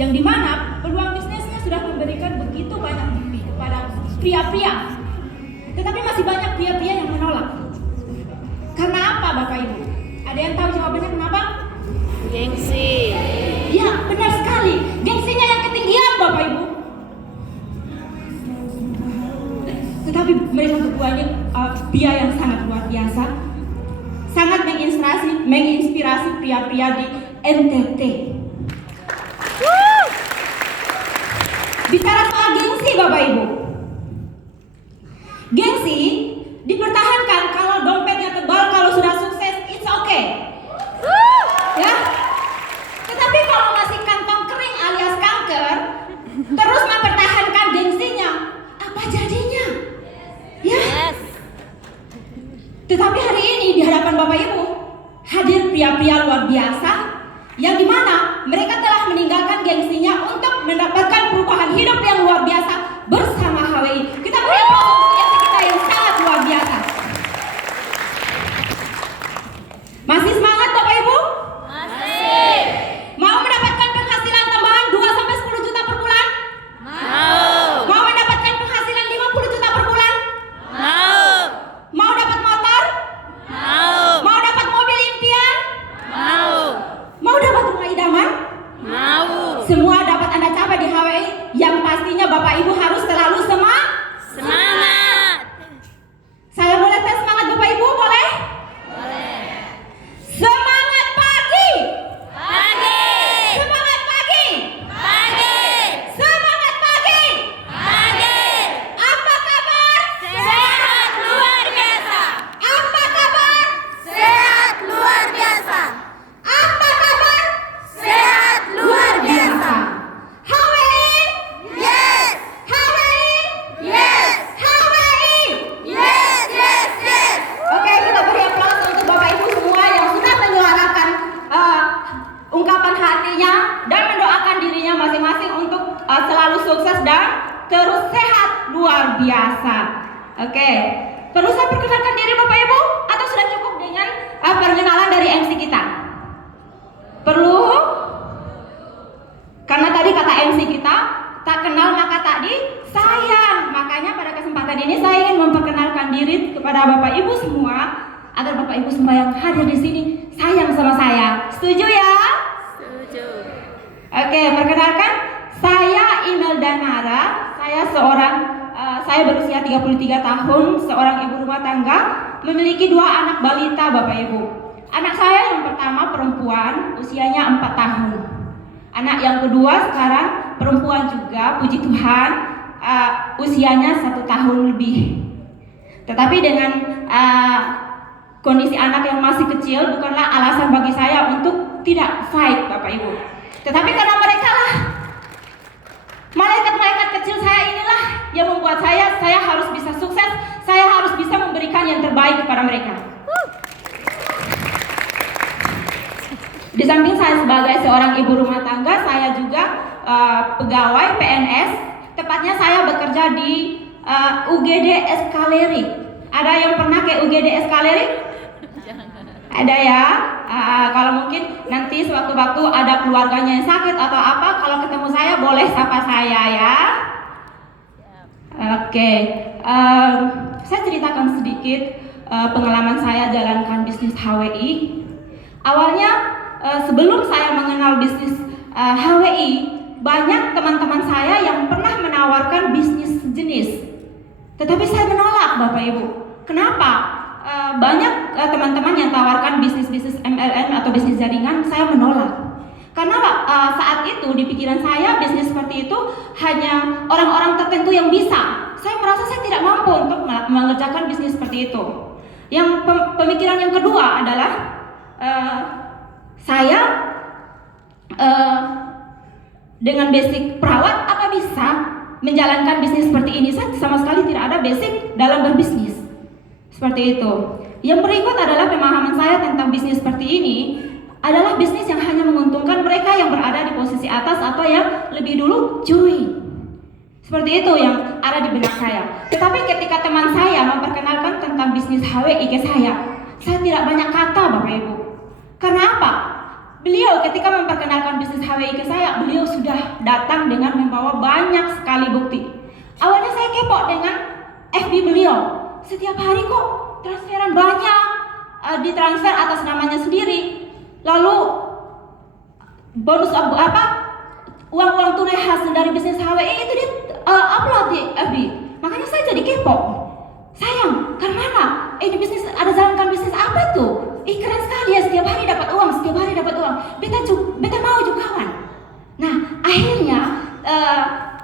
yang dimana peluang bisnisnya sudah memberikan begitu banyak kepada pria-pria, tetapi masih banyak pria-pria yang menolak. Karena apa Bapak Ibu? Ada yang tahu jawabannya kenapa? Gengsi. Ya, benar sekali. Gengsinya yang ketinggian Bapak Ibu. Tetapi mereka berdua ini pria yang sangat luar biasa, sangat menginspirasi pria-pria di NTT. Bicara soal gengsi Bapak Ibu, gengsi dipertahankan kalau dompetnya tebal, kalau sudah sukses, it's okay. Ya. Tetapi kalau masih kantong kering alias kanker, terus mempertahankan gengsinya, apa jadinya? Ya. Yes. Tetapi hari ini di hadapan Bapak Ibu hadir pria-pria luar biasa yang dimana mereka telah meninggalkan gengsinya untuk mendapatkan perubahan hidup yang luar biasa bersama HWI. Kita beri aplaus untuk gengsi kita yang sangat luar biasa. Masih semangat Bapak Ibu? Masih. Mau mendapatkan penghasilan tambahan 2-10 juta per bulan? Mau. Mau mendapatkan penghasilan 50 juta per bulan? Mau. Mau dapat motor? Mau. Mau dapat mobil impian? Mau. Mau dapat rumah idaman? Mau. Semua dapat Anda capai di HWI. Yang pastinya Bapak Ibu harus selalu semangat. Saya boleh tes semangat Bapak Ibu? Boleh? Boleh. Semangat pagi! Pagi. Semangat pagi! Pagi. Semangat pagi! Pagi. Apa kabar? Sehat luar biasa. Apa kabar? Sehat luar biasa. Apa kabar? Sehat luar biasa. HWI! Yes. HWI! Yes. HWI! Yes. Yes. Yes. Oke, kita beri aplaus untuk Bapak Ibu semua yang sudah menyuarakan ungkapan hatinya dan mendoakan dirinya masing-masing untuk selalu sukses dan terus sehat luar biasa. Oke, perlu saya perkenalkan diri Bapak Ibu atau sudah cukup dengan perkenalan dari MC kita? Perlu? Karena tadi kata MC kita, tak kenal maka tak disayang. Makanya pada kesempatan ini saya ingin memperkenalkan diri kepada Bapak Ibu semua agar Bapak Ibu semua yang hadir di sini sayang sama saya. Setuju ya? Setuju. Oke, perkenalkan saya Imelda Nara. Saya berusia 33 tahun, seorang ibu rumah tangga, memiliki 2 anak balita Bapak Ibu. Anak saya yang pertama perempuan, usianya 4 tahun. Anak yang kedua sekarang perempuan juga, puji Tuhan, usianya 1 tahun lebih. Tetapi dengan kondisi anak yang masih kecil bukanlah alasan bagi saya untuk tidak fight Bapak Ibu. Tetapi karena mereka lah malaikat-malaikat kecil saya inilah yang membuat saya harus bisa sukses, saya harus bisa memberikan yang terbaik kepada mereka. Di samping saya sebagai seorang ibu rumah tangga, saya juga pegawai PNS. Tepatnya saya bekerja di UGD Eskaleri. Ada yang pernah ke UGD Eskaleri? Ada ya. Kalau mungkin nanti sewaktu-waktu ada keluarganya yang sakit atau apa, kalau ketemu saya boleh sapa saya ya. Oke, saya ceritakan sedikit pengalaman saya jalankan bisnis HWI. Awalnya sebelum saya mengenal bisnis HWI, banyak teman-teman saya yang pernah menawarkan bisnis sejenis. Tetapi saya menolak Bapak Ibu. Kenapa? Banyak teman-teman yang tawarkan bisnis-bisnis MLM atau bisnis jaringan, saya menolak. Karena saat itu di pikiran saya bisnis seperti itu hanya orang-orang tertentu yang bisa. Saya merasa saya tidak mampu untuk mengerjakan bisnis seperti itu. Yang pemikiran yang kedua adalah saya dengan basic perawat apa bisa menjalankan bisnis seperti ini? Saya sama sekali tidak ada basic dalam berbisnis. Seperti itu. Yang berikut adalah pemahaman saya tentang bisnis seperti ini adalah bisnis yang hanya menguntungkan mereka yang berada di posisi atas atau yang lebih dulu join. Seperti itu yang ada di benak saya. Tetapi ketika teman saya memperkenalkan tentang bisnis HWI ke saya tidak banyak kata Bapak Ibu. Karena apa? Beliau ketika memperkenalkan bisnis HWI ke saya, beliau sudah datang dengan membawa banyak sekali bukti. Awalnya saya kepo dengan FB beliau. Setiap hari kok transferan banyak, ditransfer atas namanya sendiri. Lalu bonus uang tunai hasil dari bisnis HWI itu di upload di FB. Makanya saya jadi kepo. Sayang, karena mana? Di bisnis ada jalankan bisnis apa tuh? Keren sekali ya, setiap hari dapat uang. Beta mau juga kawan. Nah, akhirnya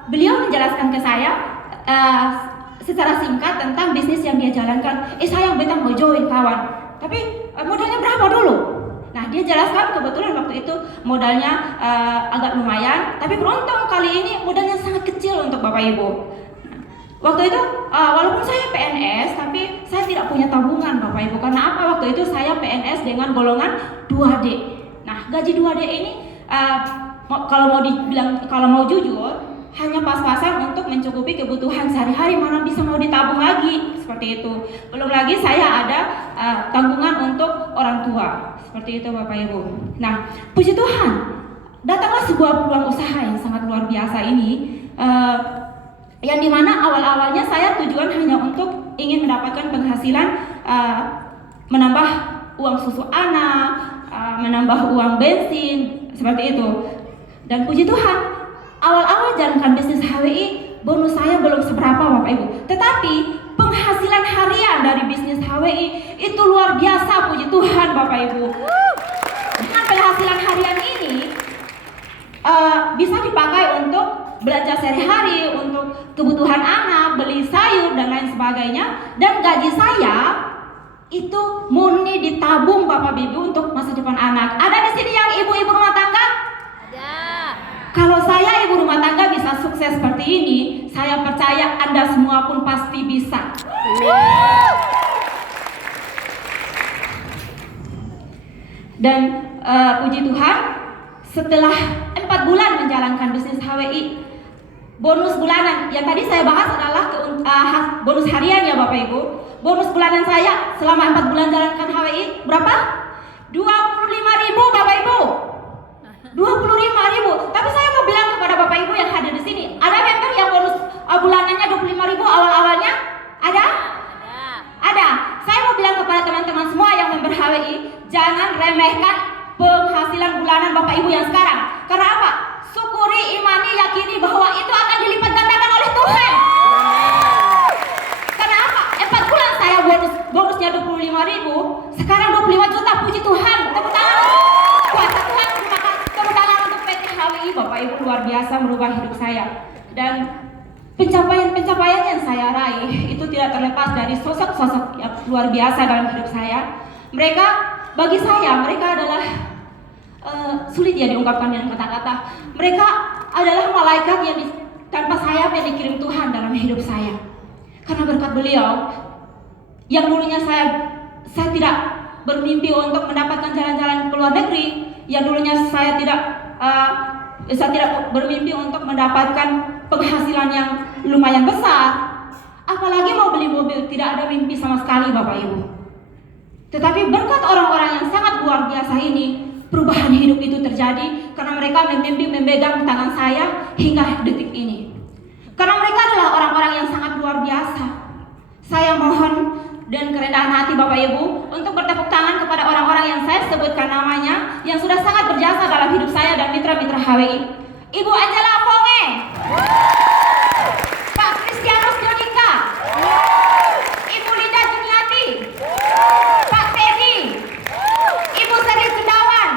beliau menjelaskan ke saya secara singkat tentang bisnis yang dia jalankan. Sayang, beta mau join kawan. Tapi modalnya berapa dulu? Nah, dia jelaskan kebetulan waktu itu modalnya agak lumayan, tapi beruntung kali ini modalnya sangat kecil untuk Bapak Ibu. Waktu itu walaupun saya PNS, tapi saya tidak punya tabungan Bapak Ibu. Karena apa? Waktu itu saya PNS dengan golongan 2D. Nah, gaji 2D ini kalau mau jujur hanya pas-pasan untuk mencukupi kebutuhan sehari-hari, mana bisa mau ditabung lagi seperti itu. Belum lagi saya ada tanggungan untuk orang tua. Seperti itu Bapak Ibu. Nah, puji Tuhan, datanglah sebuah peluang usaha yang sangat luar biasa ini, yang dimana awal-awalnya saya tujuan hanya untuk ingin mendapatkan penghasilan, menambah uang susu anak, menambah uang bensin, seperti itu. Dan puji Tuhan, awal-awal jalankan bisnis HWI, bonus saya belum seberapa Bapak Ibu. Tetapi penghasilan harian dari bisnis HWI itu luar biasa, puji Tuhan Bapak Ibu. Dengan penghasilan harian ini bisa dipakai untuk belanja sehari-hari, untuk kebutuhan anak, beli sayur dan lain sebagainya. Dan gaji saya itu murni ditabung Bapak Ibu untuk masa depan anak. Ada di sini yang ibu-ibu rumah tangga? Ada. Kalau saya ibu rumah tangga bisa sukses seperti ini, saya percaya Anda semua pun pasti bisa. Dan puji Tuhan, setelah 4 bulan menjalankan bisnis HWI, bonus bulanan yang tadi saya bahas adalah bonus harian ya Bapak Ibu. Bonus bulanan saya selama 4 bulan jalankan HWI berapa? 25.000 Bapak Ibu. 25.000. Tapi saya mau bilang kepada Bapak Ibu yang hadir di sini, ada member yang bonus bulanannya 25.000 awal-awalnya? Ada? Ada. Saya mau bilang kepada teman-teman semua yang member HWI, jangan remehkan penghasilan bulanan Bapak Ibu yang sekarang. Karena apa? Syukuri, imani, yakini bahwa itu akan dilipat gandakan oleh Tuhan. Karena apa? 4 bulan saya bonusnya 25.000, sekarang 25 juta, puji Tuhan. Tepuk tangan. Kuasa Tuhan, terima kasih. Tepuk tangan untuk PT HWI, Bapak Ibu luar biasa merubah hidup saya. Dan pencapaian yang saya raih itu tidak terlepas dari sosok-sosok yang luar biasa dalam hidup saya. Bagi saya, mereka adalah sulit ya diungkapkan dengan kata-kata. Mereka adalah malaikat yang tanpa sayap yang dikirim Tuhan dalam hidup saya. Karena berkat beliau, yang dulunya saya tidak bermimpi untuk mendapatkan jalan-jalan ke luar negeri, yang dulunya saya tidak bermimpi untuk mendapatkan penghasilan yang lumayan besar, apalagi mau beli mobil, tidak ada mimpi sama sekali Bapak Ibu. Tetapi berkat orang-orang yang sangat luar biasa ini, perubahan hidup itu terjadi karena mereka memegang tangan saya hingga detik ini. Karena mereka adalah orang-orang yang sangat luar biasa. Saya mohon dan kerendahan hati Bapak Ibu untuk bertepuk tangan kepada orang-orang yang saya sebutkan namanya, yang sudah sangat berjasa dalam hidup saya dan mitra-mitra HWI. Ibu Angela Ponge, Pak Kristianus Jonika, Ibu Linda Juniati, Pak Teddy, Ibu Seri Sundawan,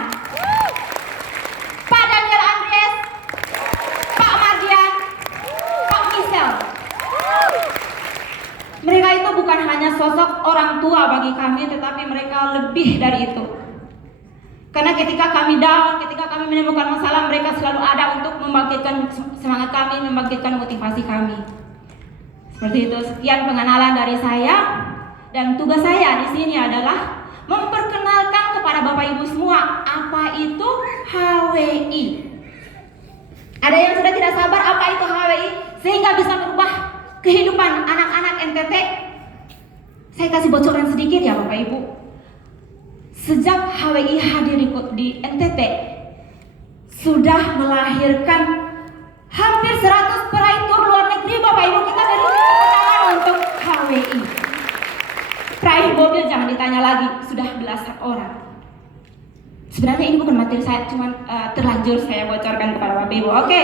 Pak Daniel Andres, Pak Mardian, Pak Michelle. Mereka itu bukan hanya sosok orang tua bagi kami, tetapi mereka lebih dari itu. Karena ketika kami down, ketika kami menemukan masalah, mereka selalu ada untuk membangkitkan semangat kami, membangkitkan motivasi kami. Seperti itu. Sekian pengenalan dari saya, dan tugas saya di sini adalah memperkenalkan kepada Bapak Ibu semua apa itu HWI. Ada yang sudah tidak sabar apa itu HWI sehingga bisa merubah kehidupan anak-anak NTT. Saya kasih bocoran sedikit ya Bapak Ibu. Sejak HWI hadir di NTT, sudah melahirkan ditanya lagi, sudah belasan orang. Sebenarnya ini bukan materi saya, cuma terlanjur saya bocorkan kepada Bapak Ibu. Oke,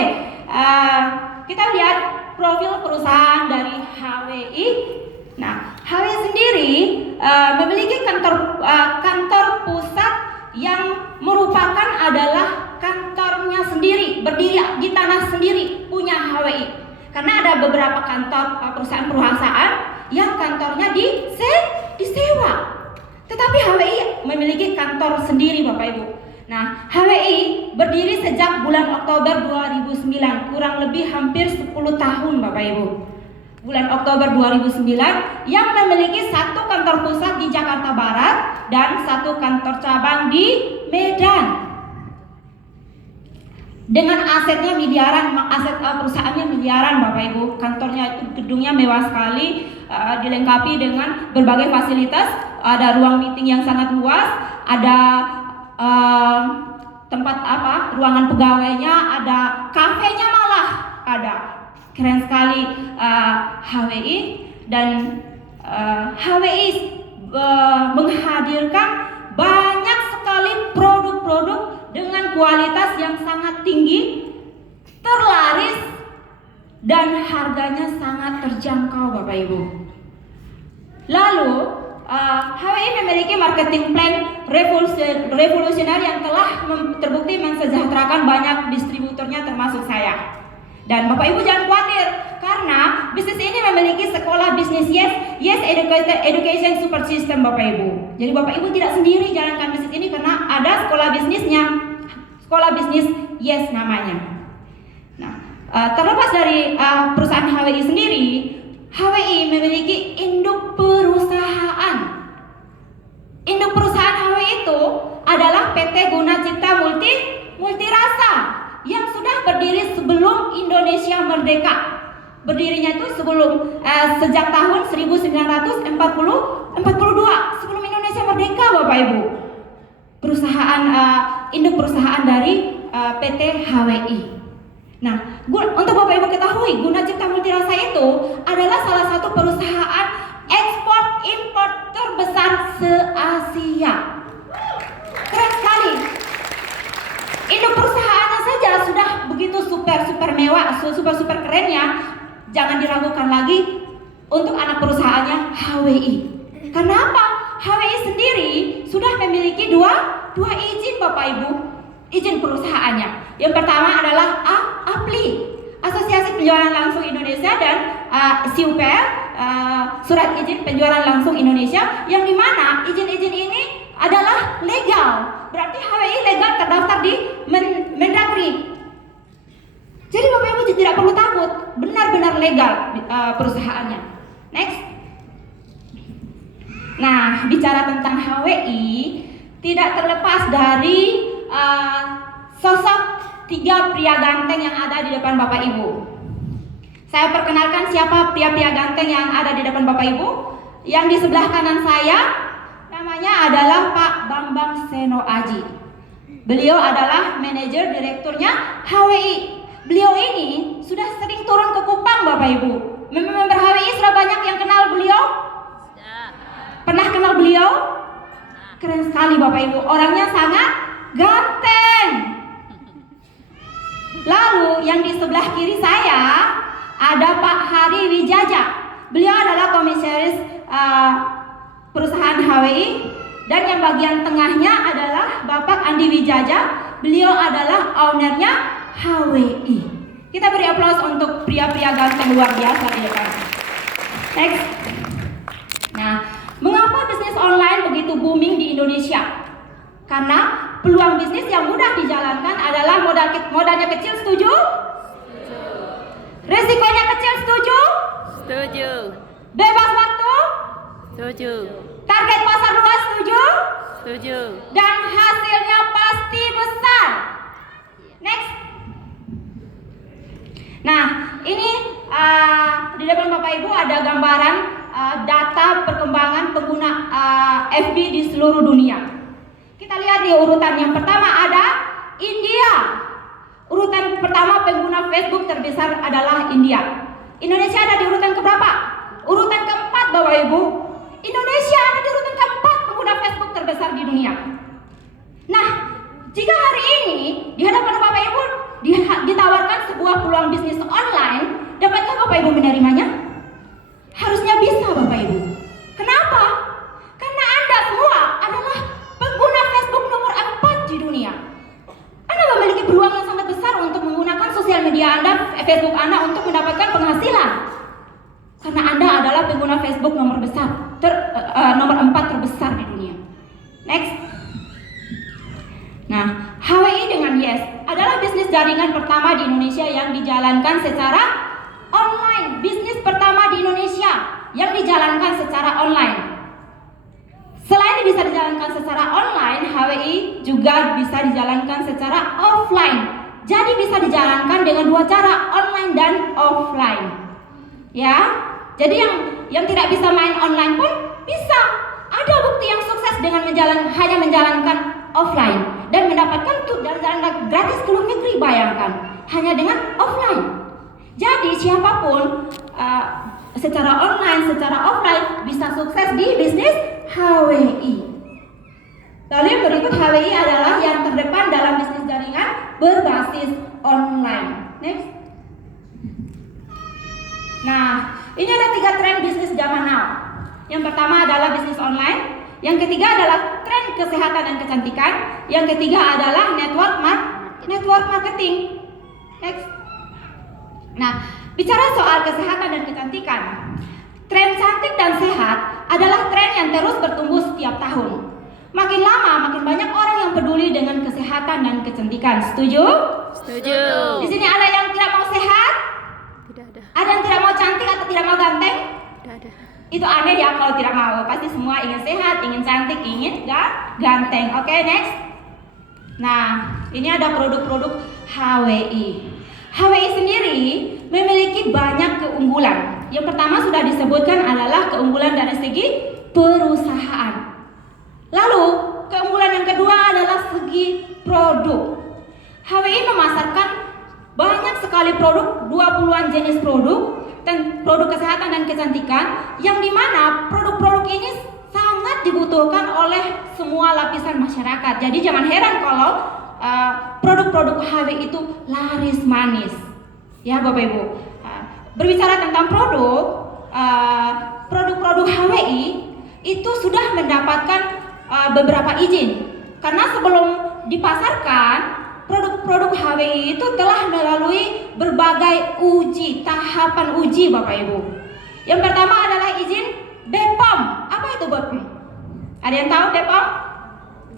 kita lihat profil perusahaan dari HWI. Nah, HWI sendiri memiliki kantor pusat yang merupakan adalah kantornya sendiri, berdiri di tanah sendiri, punya HWI. Karena ada beberapa kantor perusahaan yang kantornya disewa. Tetapi HWI memiliki kantor sendiri, Bapak Ibu. Nah, HWI berdiri sejak bulan Oktober 2009, kurang lebih hampir 10 tahun, Bapak Ibu. Bulan Oktober 2009 yang memiliki satu kantor pusat di Jakarta Barat dan satu kantor cabang di Medan. Dengan asetnya miliaran, aset perusahaannya miliaran, Bapak Ibu. Kantornya itu gedungnya mewah sekali, dilengkapi dengan berbagai fasilitas. Ada ruang meeting yang sangat luas, ada tempat ruangan pegawainya, ada kafenya malah ada. Keren sekali HWI, dan HWI menghadirkan banyak sekali produk-produk dengan kualitas yang sangat tinggi, terlaris, dan harganya sangat terjangkau, Bapak Ibu. Lalu HWI memiliki marketing plan revolusioner yang telah terbukti mensejahterakan banyak distributornya termasuk saya. Dan Bapak Ibu jangan khawatir, karena bisnis ini memiliki sekolah bisnis Yes Education Super System, Bapak Ibu. Jadi Bapak Ibu tidak sendiri jalankan bisnis ini, karena ada sekolah bisnisnya, sekolah bisnis Yes namanya. Nah, terlepas dari perusahaan HWI sendiri, HWI memiliki induk perusahaan. Induk perusahaan HWI itu adalah PT Guna Cipta Multirasa yang sudah berdiri sebelum Indonesia merdeka. Berdirinya itu sejak tahun 1942, sebelum Indonesia merdeka, Bapak Ibu. Induk perusahaan dari PT HWI. Nah, untuk Bapak Ibu ketahui, Guna Cipta Multirasa itu adalah salah satu perusahaan ekspor impor terbesar se-Asia. Keren sekali. Induk perusahaannya saja sudah begitu super mewah, super kerennya. Jangan diragukan lagi untuk anak perusahaannya HWI. Karena apa? HWI sendiri sudah memiliki dua izin, Bapak Ibu. Izin perusahaannya. Yang pertama adalah APLI, Asosiasi Penjualan Langsung Indonesia, dan SIUPR, Surat Izin Penjualan Langsung Indonesia, yang dimana izin-izin ini adalah legal. Berarti HWI legal terdaftar di Mendagri. Jadi Bapak Ibu tidak perlu takut, benar-benar legal perusahaannya. Next. Nah, bicara tentang HWI, tidak terlepas dari sosok 3 pria ganteng yang ada di depan Bapak Ibu. Saya perkenalkan siapa pria-pria ganteng yang ada di depan Bapak Ibu. Yang di sebelah kanan saya namanya adalah Pak Bambang Seno Aji. Beliau adalah manajer direkturnya HWI. Beliau ini sudah sering turun ke Kupang, Bapak Ibu. Member HWI sudah banyak yang kenal beliau? Pernah kenal beliau? Keren sekali, Bapak Ibu. Orangnya sangat ganteng. Lalu yang di sebelah kiri saya ada Pak Hari Wijaja. Beliau adalah komisaris perusahaan HWI, dan yang bagian tengahnya adalah Bapak Andi Wijaja. Beliau adalah ownernya HWI. Kita beri aplaus untuk pria-pria ganteng luar biasa di depan. Next. Nah, mengapa bisnis online begitu booming di Indonesia? Karena peluang bisnis yang mudah dijalankan adalah modalnya kecil, setuju? Resikonya kecil, setuju? Setuju. Bebas waktu? Setuju. Target pasar luas, setuju? Setuju. Dan hasilnya pasti besar. Next. Nah, ini di depan Bapak Ibu ada gambaran data perkembangan pengguna FB di seluruh dunia. Kita lihat di urutan yang pertama ada India. Urutan pertama pengguna Facebook terbesar adalah India. Indonesia ada di urutan keberapa? Urutan keempat, Bapak Ibu. Indonesia ada di urutan keempat pengguna Facebook terbesar di dunia. Nah, jika hari ini di hadapan Bapak Ibu ditawarkan sebuah peluang bisnis online, dapatkah Bapak Ibu menerimanya? Harusnya bisa, Bapak Ibu. Kenapa? Karena Anda semua adalah pengguna Facebook nomor 4 di dunia. Anda memiliki peluang yang sangat besar untuk menggunakan sosial media Anda, Facebook Anda untuk mendapatkan penghasilan. Karena Anda adalah pengguna Facebook nomor 4 terbesar di dunia. Next. Nah, HWI dengan Yes adalah bisnis jaringan pertama di Indonesia yang dijalankan secara online. Bisnis pertama di Indonesia yang dijalankan secara online. Selain bisa dijalankan secara online, HWI juga bisa dijalankan secara offline. Jadi bisa dijalankan dengan dua cara, online dan offline. Ya, jadi yang tidak bisa main online pun bisa. Ada bukti yang sukses dengan hanya menjalankan offline dan mendapatkan jalan gratis ke luar negeri, bayangkan, hanya dengan offline. Jadi siapapun secara online, secara offline bisa sukses di bisnis HWI. Lalu yang berikut, HWI adalah yang terdepan dalam bisnis jaringan berbasis online. Next. Nah, ini ada 3 tren bisnis zaman now. Yang pertama adalah bisnis online, yang ketiga adalah tren kesehatan dan kecantikan, yang ketiga adalah network marketing. Next. Nah, bicara soal kesehatan dan kecantikan, tren cantik dan sehat adalah tren yang terus bertumbuh setiap tahun. Makin lama, makin banyak orang yang peduli dengan kesehatan dan kecantikan. Setuju? Setuju. Di sini ada yang tidak mau sehat? Tidak ada. Ada yang tidak mau cantik atau tidak mau ganteng? Tidak ada. Itu aneh ya kalau tidak mau. Pasti semua ingin sehat, ingin cantik, ingin ganteng. Oke, next. Nah, ini ada produk-produk HWI. HWI sendiri memiliki banyak keunggulan. Yang pertama sudah disebutkan adalah keunggulan dari segi perusahaan. Lalu, keunggulan yang kedua adalah segi produk. HWI memasarkan banyak sekali produk, 20-an jenis produk, dan produk kesehatan dan kecantikan, yang dimana produk-produk ini sangat dibutuhkan oleh semua lapisan masyarakat. Jadi jangan heran kalau produk-produk HWI itu laris manis. Ya Bapak Ibu, berbicara tentang produk-produk HWI itu sudah mendapatkan beberapa izin. Karena sebelum dipasarkan, produk-produk HWI itu telah melalui berbagai tahapan uji Bapak Ibu. Yang pertama adalah izin BPOM. Apa itu BPOM? Ada yang tahu BPOM?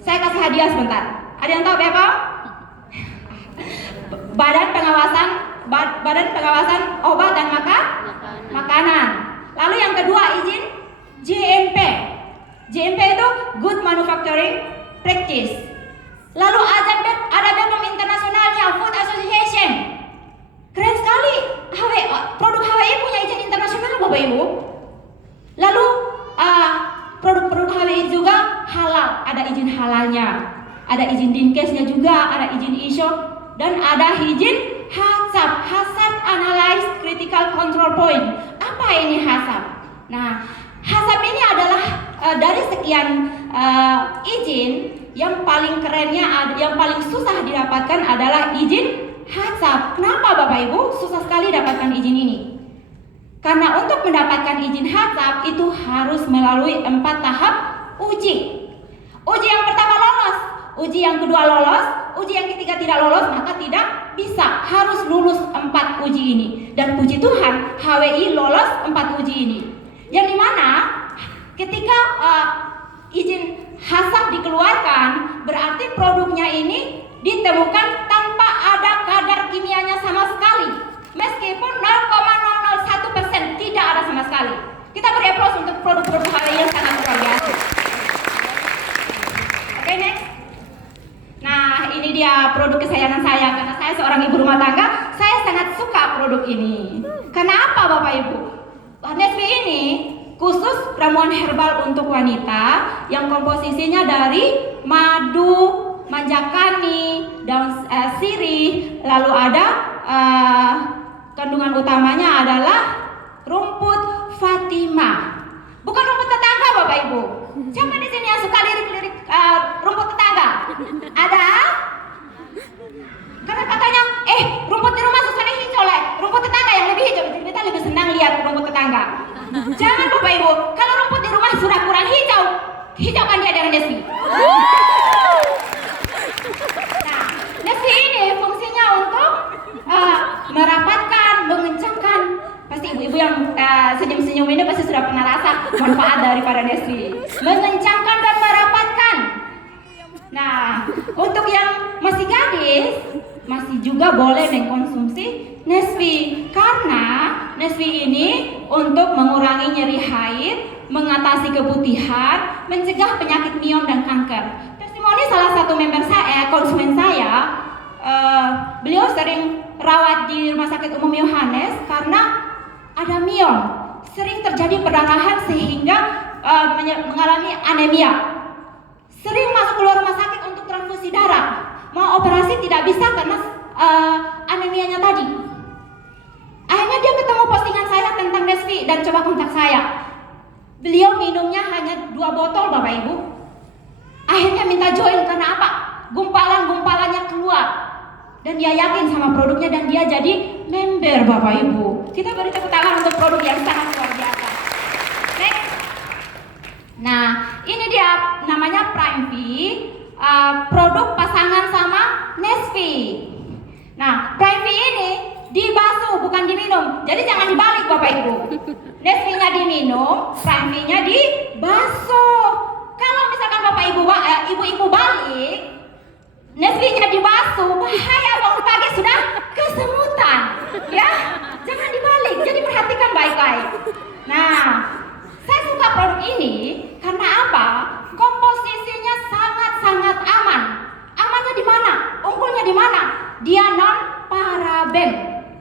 Saya kasih hadiah sebentar. Ada yang tahu BPOM? Badan Pengawasan Obat dan Makanan. Lalu yang kedua izin GMP. GMP itu Good Manufacturing Practice. Lalu ada BPOM internasionalnya, Food Association. Keren sekali. Produk HWI punya izin internasional Bapak Ibu. Lalu produk-produk HWI juga halal, ada izin halalnya, ada izin Dinkesnya juga, ada izin ISO, dan ada izin HACCP, Hazard Analyze Critical Control Point. Apa ini HACCP? Nah, HACCP ini adalah dari sekian izin, yang paling kerennya, yang paling susah didapatkan adalah izin HACCP. Kenapa Bapak Ibu susah sekali dapatkan izin ini? Karena untuk mendapatkan izin HACCP itu harus melalui 4 tahap uji. Uji yang pertama lolos, uji yang kedua lolos, uji yang ketiga tidak lolos, maka tidak bisa. Harus lulus 4 uji ini. Dan puji Tuhan, HWI lolos 4 uji ini. Yang dimana ketika izin HACCP dikeluarkan, berarti produknya ini ditemukan tanpa ada kadar kimianya sama sekali. Meskipun 0,001% tidak ada sama sekali. Kita beri aplaus untuk produk-produk HWI yang sangat luar biasa. Oke, next. Nah, ini dia produk kesayangan saya. Karena saya seorang ibu rumah tangga, saya sangat suka produk ini. Karena apa Bapak Ibu? Nesvi ini khusus ramuan herbal untuk wanita yang komposisinya dari madu, manjakani, daun sirih, lalu ada kandungan utamanya adalah rumput Fatimah. Bukan rumput tetangga Bapak Ibu. Siapa di sini yang suka senyum ini pasti sudah pernah rasa manfaat daripada Nesvi. Mengencangkan dan merapatkan. Nah, untuk yang masih gadis, masih juga boleh mengkonsumsi Nesvi karena Nesvi ini untuk mengurangi nyeri haid, mengatasi keputihan, mencegah penyakit miom dan kanker. Testimoni salah satu member saya, konsumen saya, beliau sering rawat di Rumah Sakit Umum Yohanes karena ada miom, sering terjadi perdarahan sehingga mengalami anemia. Sering masuk keluar rumah sakit untuk transfusi darah. Mau operasi tidak bisa karena anemianya tadi. Akhirnya dia ketemu postingan saya tentang Nesvi dan coba kontak saya. Beliau minumnya hanya 2 botol Bapak Ibu. Akhirnya minta join karena apa? Gumpalan-gumpalannya keluar. Dan dia yakin sama produknya dan dia jadi member Bapak Ibu. Kita beri tepuk tangan untuk produk yang sangat luar biasa. Next. Nah, ini dia namanya Prime V, produk pasangan sama Nesvi. Nah, Prime V ini dibasuh bukan diminum. Jadi jangan dibalik Bapak Ibu. Nesvi-nya diminum, Prime V-nya dibasuh. Kalau misalkan Bapak Ibu ibu-ibu balik, Nesvi-nya dibasuh, bahaya bangun pagi sudah kesemutan. Ya, jangan dibalik. Jadi perhatikan baik-baik. Nah, saya suka produk ini karena apa? Komposisinya sangat-sangat aman. Amannya di mana? Unggulnya di mana? Dia non paraben.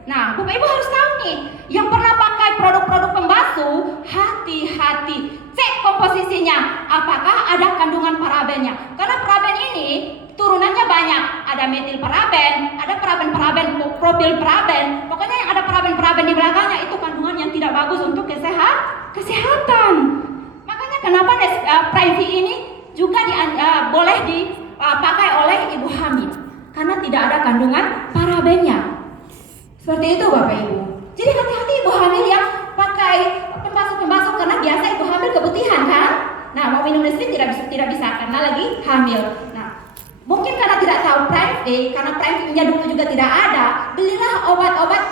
Nah, Bapak Ibu harus tahu nih, yang pernah pakai produk-produk pembasuh, hati-hati. Cek komposisinya, apakah ada kandungan parabennya. Karena paraben ini turunannya banyak. Ada metil paraben, ada paraben-paraben, propil paraben. Pokoknya yang ada paraben-paraben di belakangnya itu kandungan yang tidak bagus untuk kesehatan. Makanya kenapa Prime V ini juga boleh dipakai oleh ibu hamil. Karena tidak ada kandungan parabennya. Seperti itu Bapak Ibu. Jadi hati-hati ibu hamil yang pakai pembasuh-pembasuh karena biasa ibu hamil keputihan kan. Nah, mau minum Nesvi tidak bisa karena lagi hamil. Nah, mungkin karena tidak tahu Prime V, karena Prime V-nya dulu juga tidak ada, belilah obat-obat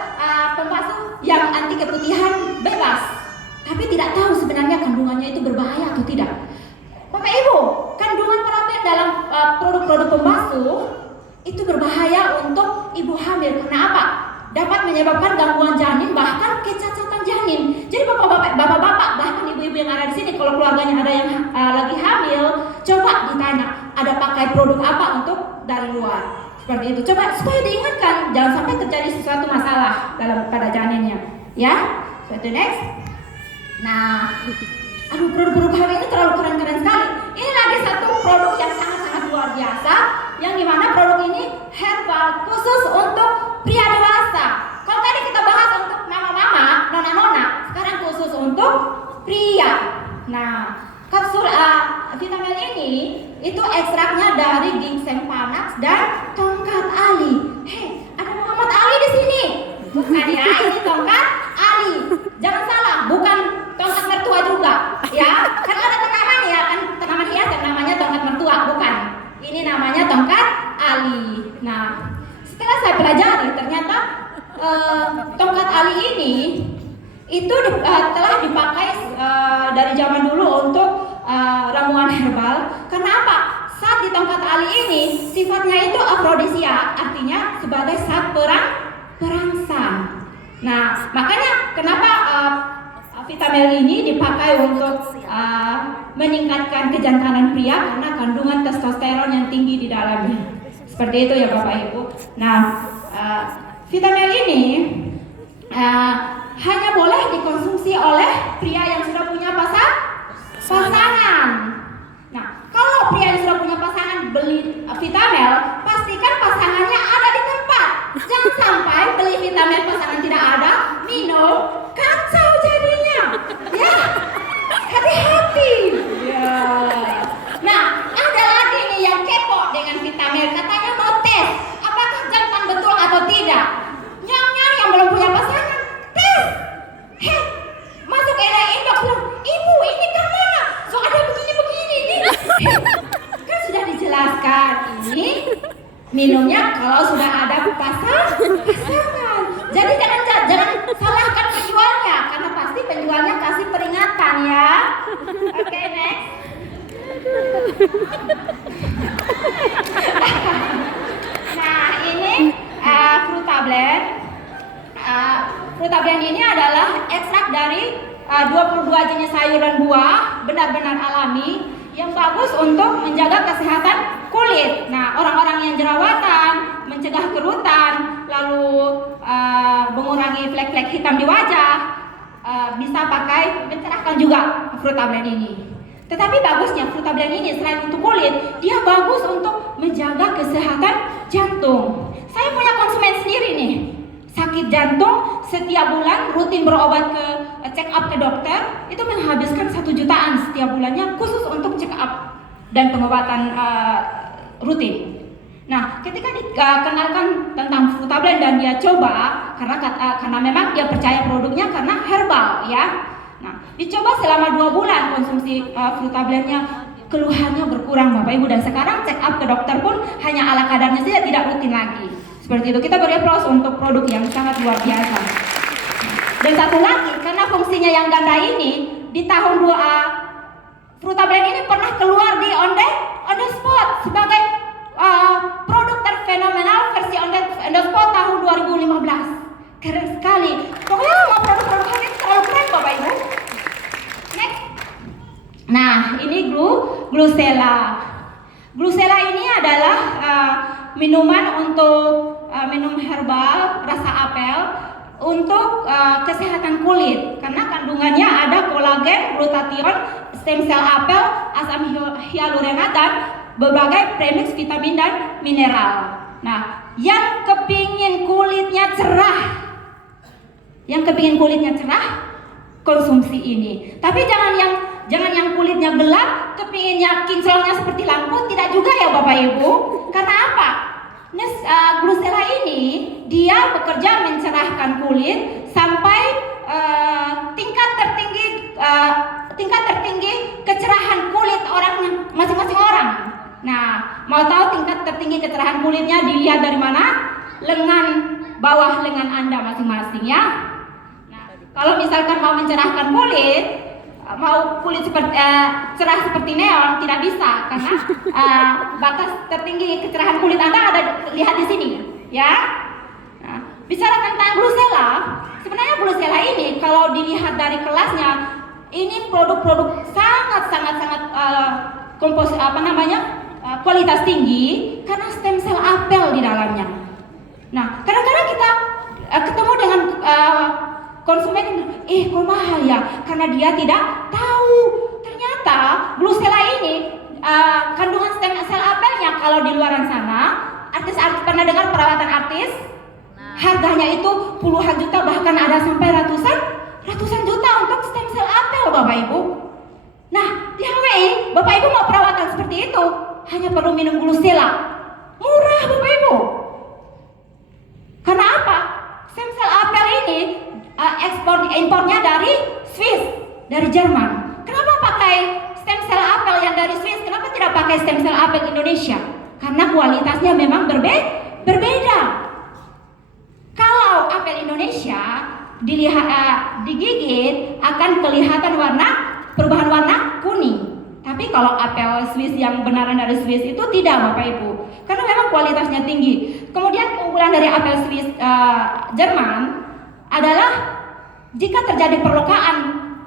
pembasuh yang anti keputihan bebas. Tapi tidak tahu sebenarnya kandungannya itu berbahaya atau tidak. Bapak Ibu, kandungan paraben dalam produk-produk pembasuh itu berbahaya untuk ibu hamil. Karena apa? Dapat menyebabkan gangguan janin bahkan kecacatan janin. Jadi bapak-bapak, bahkan ibu-ibu yang ada di sini, kalau keluarganya ada yang lagi hamil, coba ditanya, ada pakai produk apa untuk dari luar. Seperti itu. Coba supaya diingatkan, jangan sampai terjadi sesuatu masalah pada janinnya. Ya, seperti next. Nah, produk-produk HW ini terlalu keren-keren sekali. Ini lagi satu produk yang sangat-sangat luar biasa, yang dimana produk ini herbal khusus untuk pria dewasa. Kalau tadi kita bahas untuk mama-mama, nona-nona, sekarang khusus untuk pria. Nah, kapsul vitamin ini itu ekstraknya dari ginseng panas dan tongkat ali. Hei, ada Muhammad Ali di sini. Bukan ya, ini tongkat ali. Jangan salah, bukan tongkat mertua juga, ya. Kan ada tanaman ya, kan tanaman hias yang namanya tongkat mertua, bukan. Ini namanya tongkat ali. Nah, setelah saya pelajari ternyata tongkat ali ini itu telah dipakai dari zaman dulu untuk ramuan herbal. Karena apa? Saat di tongkat ali ini sifatnya itu afrodisiak, artinya sebagai saat perangsang. Nah, makanya kenapa vitamin ini dipakai untuk meningkatkan kejantanan pria karena kandungan testosteron yang tinggi di dalamnya. Seperti itu ya Bapak Ibu. Nah, vitamin ini hanya boleh dikonsumsi oleh pria yang sudah punya pasangan. Nah, kalau pria yang sudah punya pasangan beli vitamin, pastikan pasangannya ada di tempat. Jangan sampai beli vitamin pasangan tidak ada, minum, kacau jadinya. Ya, hati-hati. Ya. Nah, ada lagi nih yang kepo dengan vitamin, katanya mau tes apakah jantan betul atau tidak. Nyonya yang belum punya pasangan, tes. Hei, masuk inbox bilang, ibu ini kan mana? So ada begini-begini nih. Kan sudah dijelaskan ini minumnya kalau sudah ada pasangan. Jadi jangan salahkan penjualnya, karena pasti penjualnya kasih Oke, next. Nah, ini Frutablend. Frutablend ini adalah ekstrak dari 22 jenis sayur dan buah, benar-benar alami, yang bagus untuk menjaga kesehatan kulit. Nah, orang-orang yang jerawatan, mencegah kerutan, lalu mengurangi flek-flek hitam di wajah, bisa pakai, mencerahkan juga Frutablend ini. Tetapi bagusnya Frutablend ini selain untuk kulit, dia bagus untuk menjaga kesehatan jantung. Saya punya konsumen sendiri nih, sakit jantung, setiap bulan rutin berobat ke check up ke dokter, itu menghabiskan 1 jutaan setiap bulannya khusus untuk check up dan pengobatan rutin. Nah, ketika dikenalkan tentang Frutablend dan dia coba, karena memang dia percaya produknya karena herbal ya. Nah, dicoba selama 2 bulan konsumsi Frutablendnya, keluhannya berkurang Bapak Ibu, dan sekarang check up ke dokter pun hanya ala kadarnya saja, tidak rutin lagi. Seperti itu, kita beri aplaus untuk produk yang sangat luar biasa. Dan satu lagi, karena fungsinya yang ganda ini, di tahun Frutablend ini pernah keluar di on the spot sebagai produk terfenomenal versi on the spot tahun 2015. Keren sekali. Pokoknya semua produk-produk ini terlalu keren Bapak Ibu. Next. Nah, ini Glucella. Glucella ini adalah minuman untuk minum herbal rasa apel untuk kesehatan kulit, karena kandungannya ada kolagen, glutathione, stem cell apel, asam hyaluronat, dan berbagai premix vitamin dan mineral. Nah, yang kepingin kulitnya cerah, konsumsi ini. Tapi jangan yang kulitnya gelap, kepinginnya kinclongnya seperti lampu, tidak juga ya Bapak Ibu. Karena apa? Glucella ini dia bekerja mencerahkan kulit sampai tingkat tertinggi kecerahan kulit masing-masing orang. Nah, mau tahu tingkat tertinggi kecerahan kulitnya dilihat dari mana? Bawah lengan Anda masing-masing ya. Nah, kalau misalkan mau mencerahkan kulit, mau kulit cerah seperti neon, tidak bisa karena batas tertinggi kecerahan kulit Anda ada, lihat di sini ya. Nah, bicara tentang Glucella, sebenarnya Glucella ini kalau dilihat dari kelasnya, ini produk-produk sangat kualitas tinggi karena stem cell apel di dalamnya. Nah, kadang-kadang kita ketemu dengan konsumen, kok mahal ya? Karena dia tidak tahu ternyata Glucella ini kandungan stem cell apelnya, kalau di luaran sana, artis-artis, pernah dengar perawatan artis? Harganya itu puluhan juta, bahkan ada sampai ratusan juta untuk stem cell apel Bapak Ibu. Nah, di HWI Bapak Ibu mau perawatan seperti itu, hanya perlu minum Glucella. Murah Bapak Ibu. Karena apa? Stem cell apel ini impornya dari Swiss, dari Jerman. Kenapa pakai stem cell apel yang dari Swiss? Kenapa tidak pakai stem cell apel Indonesia? Karena kualitasnya memang berbeda. Kalau apel Indonesia digigit akan kelihatan perubahan warna kuning. Tapi kalau apel Swiss yang benaran dari Swiss itu tidak Bapak Ibu, karena memang kualitasnya tinggi. Kemudian keunggulan dari apel Swiss Jerman adalah jika terjadi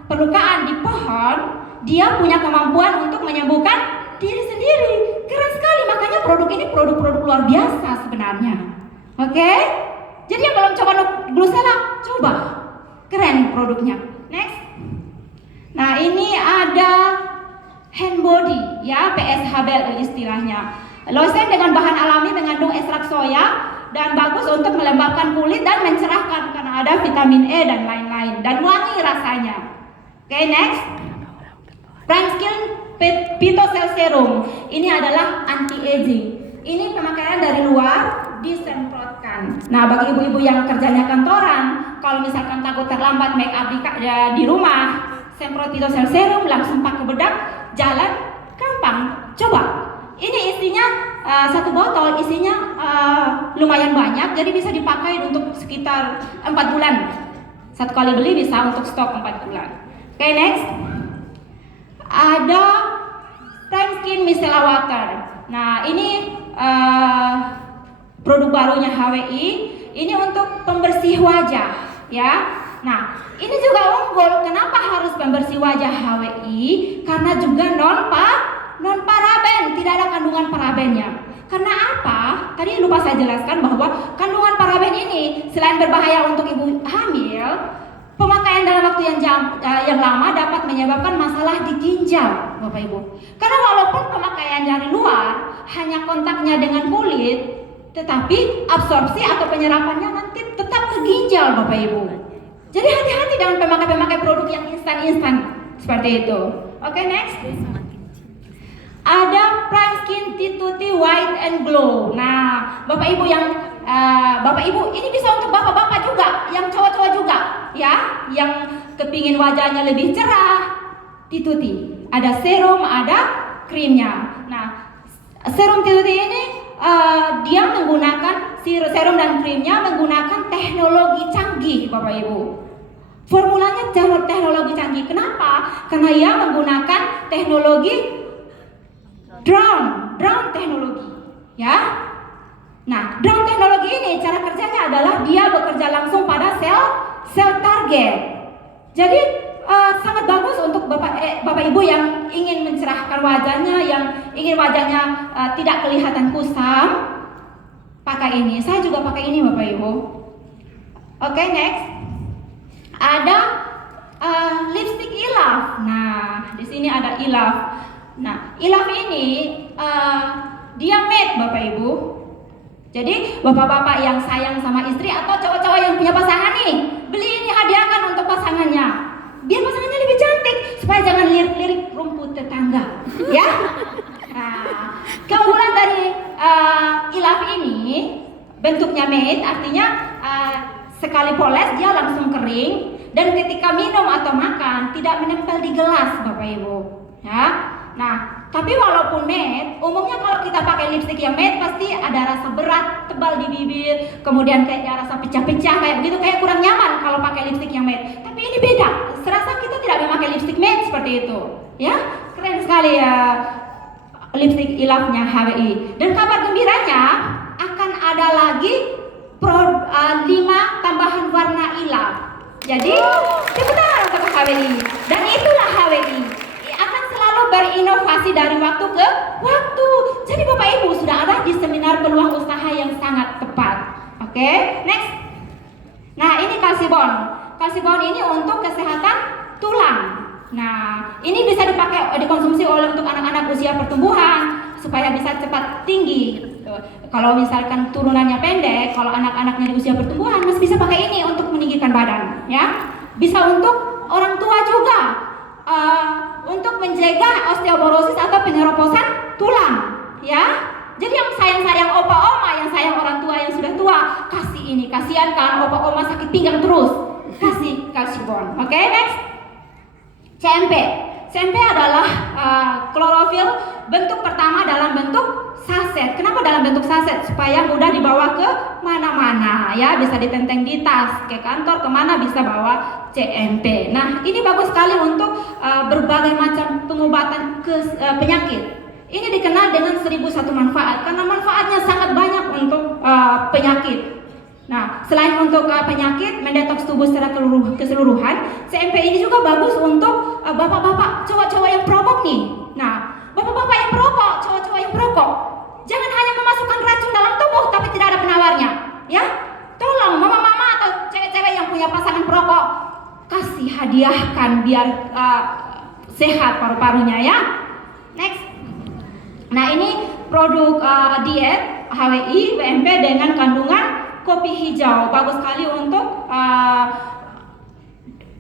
perlukaan di pohon, dia punya kemampuan untuk menyembuhkan diri sendiri. Keren sekali, makanya produk ini produk luar biasa sebenarnya. Oke? Jadi yang belum coba Glucella, coba. Keren produknya. Next. Nah, ini ada hand body ya, PSHB istilahnya. Lotion dengan bahan alami mengandung ekstrak soya dan bagus untuk melembabkan kulit dan mencerahkan karena ada vitamin E dan lain-lain, dan wangi rasanya. Oke, next. Prime Skin Phyto Cell Serum. Ini adalah anti-aging. Ini pemakaian dari luar, disemprotkan. Nah, bagi ibu-ibu yang kerjanya kantoran, kalau misalkan takut terlambat make up di rumah, semprot Phyto Cell Serum, langsung pakai bedak, jalan gampang. Coba. Ini isinya satu botol, isinya lumayan banyak, jadi bisa dipakai untuk sekitar 4 bulan. Satu kali beli bisa untuk stok 4 bulan. Oke, next. ada Prime Skin Micellar Water. Nah, ini produk barunya HWI. Ini untuk pembersih wajah, ya. Nah, ini juga unggul. Kenapa harus pembersih wajah HWI? Karena juga non paraben, tidak ada kandungan parabennya. Karena apa? Tadi lupa saya jelaskan bahwa kandungan paraben ini selain berbahaya untuk ibu hamil, pemakaian dalam waktu yang lama dapat menyebabkan masalah di ginjal, Bapak Ibu. Karena walaupun pemakaian dari luar hanya kontaknya dengan kulit, tetapi absorpsi atau penyerapannya nanti tetap ke ginjal, Bapak Ibu. Jadi hati-hati dengan pemakai produk yang instan seperti itu. Oke, next. Ada Prime Skin T2T White and Glow. Nah, Bapak Ibu ini bisa untuk bapak-bapak juga, yang cowok-cowok juga, ya, yang kepingin wajahnya lebih cerah. T2T. Ada serum, ada krimnya. Nah, serum T2T ini dia menggunakan serum dan krimnya menggunakan teknologi canggih, Bapak Ibu. Formulanya teknologi canggih. Kenapa? Karena ia menggunakan teknologi drown teknologi, ya. Nah, drown teknologi ini cara kerjanya adalah dia bekerja langsung pada sel target. Jadi sangat bagus untuk bapak ibu yang ingin mencerahkan wajahnya, yang ingin wajahnya tidak kelihatan kusam, pakai ini. Saya juga pakai ini, Bapak Ibu. Oke, next. Ada lipstick Ilaf. Nah, di sini ada Ilaf. Nah, Ilaf ini dia matte, Bapak Ibu. Jadi bapak-bapak yang sayang sama istri atau cowok-cowok yang punya pasangan nih, beli ini, hadiahkan untuk pasangannya, biar pasangannya lebih cantik, supaya jangan lirik-lirik rumput tetangga, ya. Nah, keunggulan dari Ilaf ini bentuknya matte, artinya sekali poles dia langsung kering, dan ketika minum atau makan tidak menempel di gelas, Bapak Ibu, ya. Nah, tapi walaupun matte, umumnya kalau kita pakai lipstik yang matte pasti ada rasa berat, tebal di bibir, kemudian kayak rasa pecah-pecah kayak begitu, kayak kurang nyaman kalau pakai lipstik yang matte. Tapi ini beda, serasa kita tidak memakai lipstik matte seperti itu, ya. Keren sekali ya lipstik Ilafnya HWI. Dan kabar gembiranya akan ada lagi 5 tambahan warna Ilaf. Jadi sebentar untuk HWI. Dan itulah HWI akan selalu berinovasi dari waktu ke waktu. Jadi Bapak Ibu sudah ada di seminar peluang usaha yang sangat tepat. Oke, next. Nah, ini kalsibon. Kalsibon ini untuk kesehatan tulang. Nah, ini bisa dikonsumsi oleh untuk anak-anak usia pertumbuhan supaya bisa cepat tinggi. Kalau misalkan turunannya pendek, kalau anak-anaknya di usia pertumbuhan masih bisa pakai ini untuk meninggikan badan, ya. Bisa untuk orang tua juga, untuk mencegah osteoporosis atau penyeroposan tulang, ya. Jadi yang sayang-sayang opa oma, yang sayang orang tua yang sudah tua, kasih ini. Kasihan kan opa oma sakit pinggang terus, kasih kalsibon. Oke, next. CMP. CMP adalah klorofil bentuk pertama dalam bentuk saset. Kenapa dalam bentuk saset? Supaya mudah dibawa ke mana-mana, ya. Bisa ditenteng di tas, ke kantor, kemana bisa bawa CMP. Nah, ini bagus sekali untuk berbagai macam pengobatan penyakit. Ini dikenal dengan 1001 manfaat karena manfaatnya sangat banyak untuk penyakit. Nah, selain untuk penyakit, mendetoks tubuh secara keseluruhan, CMP ini juga bagus untuk bapak-bapak, cowok-cowok yang perokok nih. Nah, bapak-bapak yang perokok, cowok-cowok yang perokok, jangan hanya memasukkan racun dalam tubuh tapi tidak ada penawarnya, ya. Tolong mama-mama atau cewek-cewek yang punya pasangan perokok, kasih hadiahkan biar sehat paru-parunya, ya. Next. Nah, ini produk diet HWI WMP dengan kandungan kopi hijau, bagus sekali untuk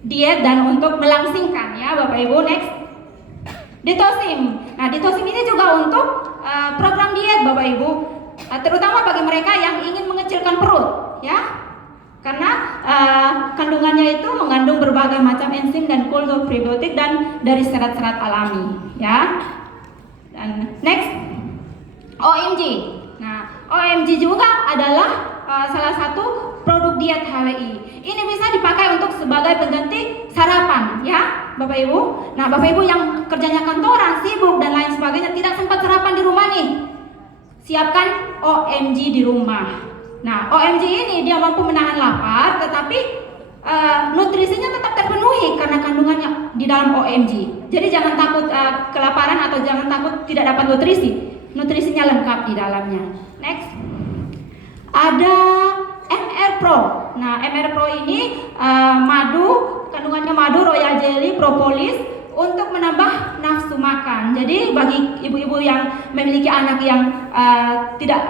diet dan untuk melangsingkan, ya Bapak Ibu. Next. Detosim. Nah, detosim ini juga untuk program diet Bapak Ibu, terutama bagi mereka yang ingin mengecilkan perut, ya. Karena kandungannya itu mengandung berbagai macam enzim dan kultur prebiotik dan dari serat-serat alami, ya. Dan next, OMG. Nah, OMG juga adalah salah satu produk diet HWI. Ini bisa dipakai untuk sebagai pengganti sarapan, ya. Bapak Ibu. Nah, Bapak Ibu yang kerjanya kantoran, sibuk dan lain sebagainya, tidak sempat sarapan di rumah nih. Siapkan OMG di rumah. Nah, OMG ini dia mampu menahan lapar, tetapi nutrisinya tetap terpenuhi karena kandungannya di dalam OMG. Jadi jangan takut kelaparan atau jangan takut tidak dapat nutrisi. Nutrisinya lengkap di dalamnya. Next. Ada MR Pro. Nah, MR Pro ini madu, kandungannya madu, royal jelly, propolis untuk menambah nafsu makan. Jadi bagi ibu-ibu yang memiliki anak yang tidak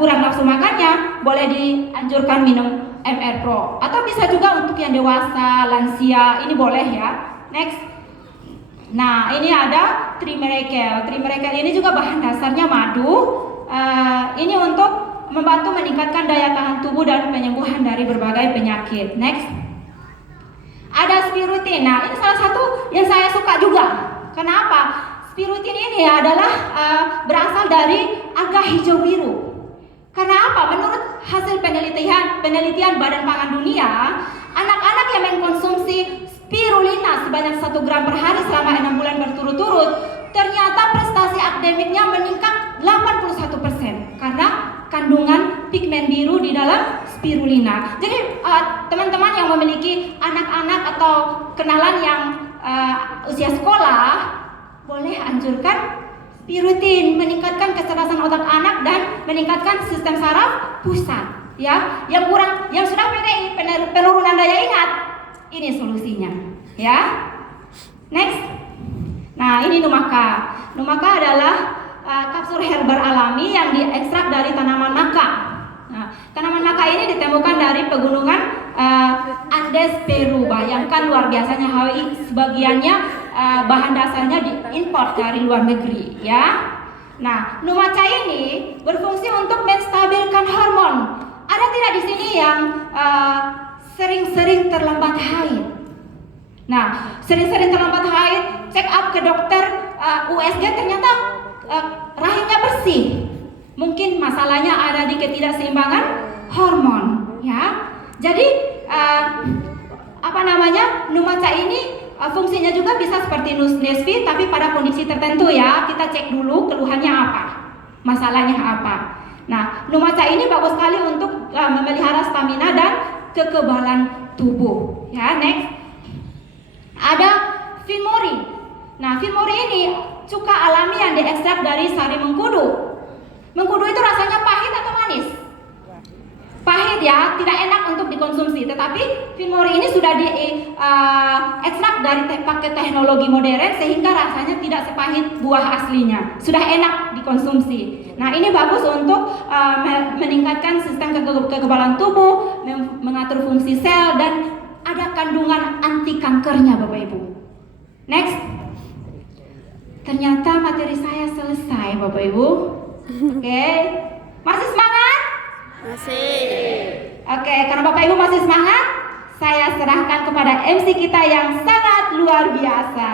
kurang nafsu makannya, boleh dianjurkan minum MR Pro. Atau bisa juga untuk yang dewasa, lansia, ini boleh ya. Next. Nah, ini ada Tree Miracle. Tree Miracle ini juga bahan dasarnya madu. Ini untuk membantu meningkatkan daya tahan tubuh dan penyembuhan dari berbagai penyakit. Next. Ada spirutin. Nah, ini salah satu yang saya suka juga. Kenapa? Spirutin ini adalah berasal dari alga hijau biru. Karena apa? Menurut hasil penelitian Badan Pangan Dunia, anak-anak yang mengkonsumsi spirulina sebanyak 1 gram per hari selama 6 bulan berturut-turut, ternyata prestasi akademiknya meningkat 81% karena kandungan pigmen biru di dalam spirulina. Jadi teman-teman yang memiliki anak-anak atau kenalan yang usia sekolah, boleh anjurkan spirutin, meningkatkan kecerdasan otak anak dan meningkatkan sistem saraf pusat. Ya, yang sudah PDI, penurunan daya ingat, ini solusinya. Ya, next. Nah, ini Numaka. Numaka adalah kapsul herba alami yang diekstrak dari tanaman maka. Nah, tanaman maka ini ditemukan dari pegunungan Andes, Peru. Bayangkan luar biasanya HWI, sebagiannya bahan dasarnya diimpor dari luar negeri, ya. Nah, Numaca ini berfungsi untuk menstabilkan hormon. Ada tidak di sini yang sering-sering terlambat haid? Nah, sering-sering terlambat haid, check up ke dokter USG, ternyata rahimnya bersih. Mungkin masalahnya ada di ketidakseimbangan hormon, ya. Jadi Numaca ini fungsinya juga bisa seperti Nesfi, tapi pada kondisi tertentu ya. Kita cek dulu keluhannya apa, masalahnya apa. Nah, Numaca ini bagus sekali untuk memelihara stamina dan kekebalan tubuh. Ya, next. Ada Finmori. Nah, Finmori ini cuka alami yang diekstrak dari sari mengkudu. Mengkudu itu rasanya pahit atau manis? Pahit ya, tidak enak untuk dikonsumsi. Tetapi Finmori ini sudah diekstrak dari pakai teknologi modern sehingga rasanya tidak sepahit buah aslinya. Sudah enak dikonsumsi. Nah, ini bagus untuk meningkatkan sistem kekebalan tubuh, mengatur fungsi sel, dan ada kandungan anti kankernya, Bapak Ibu. Next. Ternyata materi saya selesai, Bapak Ibu. Oke. Masih semangat? Masih. Oke, karena Bapak Ibu masih semangat, saya serahkan kepada MC kita yang sangat luar biasa.